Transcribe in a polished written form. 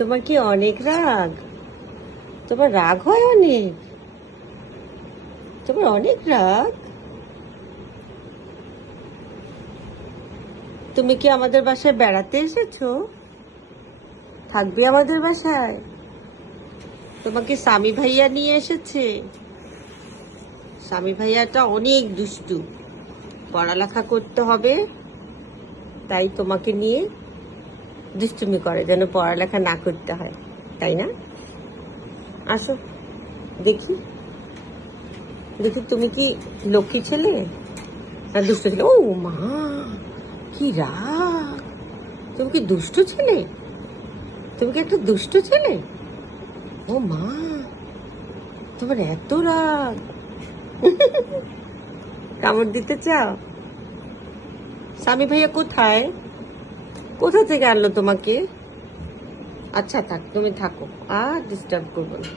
তোমার কি অনেক রাগ? তোমার রাগ হয় অনেক? তোমার অনেক রাগ? তুমি কি আমাদের বাসায় বেড়াতে এসেছো? থাকবে আমাদের বাসায়? তোমাকে স্বামী ভাইয়া নিয়ে এসেছে। স্বামী ভাইয়াটা অনেক দুষ্টু, পড়ালেখা করতে হবে, তাই তোমাকে নিয়ে দুষ্টুমি করে যেন পড়ালেখা না করতে হয়, তাই না? আসো, দেখি দেখি তুমি কি লক্ষ্মী ছেলে না দুষ্ট ছেলে। ও মা, কি রাগ! তুমি কি দুষ্ট ছেলে? তুমি কি একটা দুষ্ট ছেলে? ও মা, তোমার এত রাগ! কামড় দিতে চাও? স্বামী ভাইয়া কোথায়? কোথা থেকে আনলো তোমাকে? আচ্ছা থাক, তুমি থাকো, আর ডিস্টার্ব করবো না।